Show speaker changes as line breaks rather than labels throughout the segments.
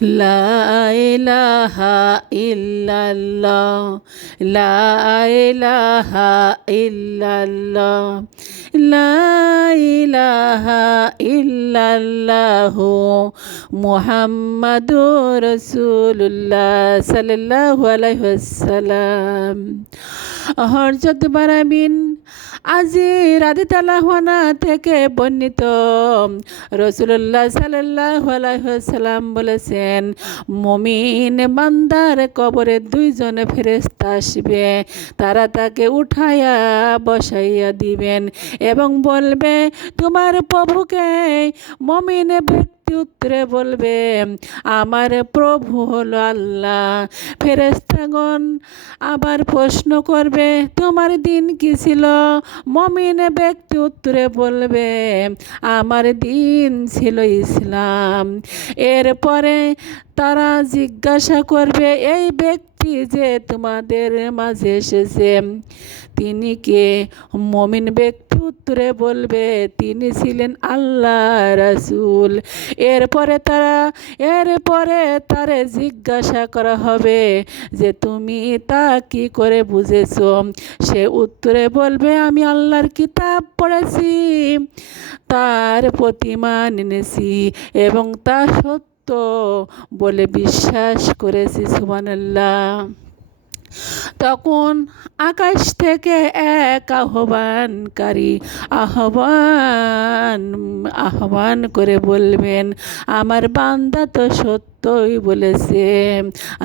লাহা ইল্লাল্লাহ লাহা ইল্লাল্লাহ লাহা ইল্লাল্লাহ মুহাম্মাদুর রসুল্লাহ সাল্লাহ আলাইহি সাল্লাম হরজত বারাবিন আজি রাধি তালাহানা থেকে বর্ণিত রসুল্লাহ সাল্লাহ আলাইসাল্লাম বলেছেন, মমিন বান্দার কবরে দুইজন ফেরেস্তা আসবে। তারা তাকে উঠাইয়া বসাইয়া দিবেন এবং বলবে, তোমার প্রভুকে মমিন ব্যক্তি উত্তরে বলবে, আমার প্রভু হলো আল্লাহ। ফেরেস্তাগণ আবার প্রশ্ন করবে, তোমার দিন কি ছিল? মমিন ব্যক্তি উত্তরে বলবে, আমার দিন ছিল ইসলাম। এরপরে তারা জিজ্ঞাসা করবে, এই ব্যক্তি যে তোমাদের মাঝে এসেছে, তিনি কে? মমিন ব্যক্তি উত্তরে বলবে, তিনি ছিলেন আল্লাহ রাসুল। এরপরে তারা, এরপরে তারে জিজ্ঞাসা করা হবে যে, তুমি তা কি করে বুঝেছ? সে উত্তরে বলবে, আমি আল্লাহর কিতাব পড়েছি, তার প্রতিমা এনেছি এবং তা সত্য বলে বিশ্বাস করেছি, সুবহানাল্লাহ। তখন আকাশ থেকে এক আহ্বানকারী আহ্বান আহ্বান করে বলবেন, আমার বান্দা তো সত্যই বলেছে,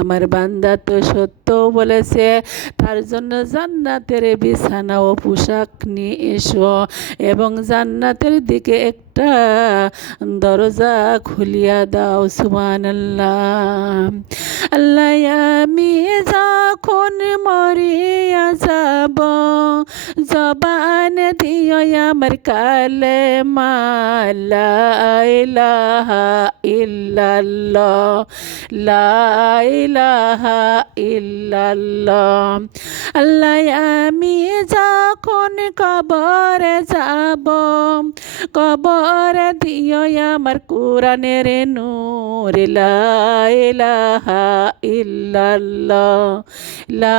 আমার বান্দা তো সত্য বলেছে, তার জন্য জান্নাতের বিছানা ও পোশাক নিয়ে এসো এবং জান্নাতের দিকে একটা দরজা খুলিয়া দাও সুমান আল্লাহ আল্লাহ আমি যখন যাব জবান দিও আমার কালে মালা ইলাহা ইল্লাল্লাহ লা ইলাহা আমি যখন কবরে যাব, কবরে দিও আমার কোরআনের নূর, লা ইলাহা ইল্লাল্লাহ, লা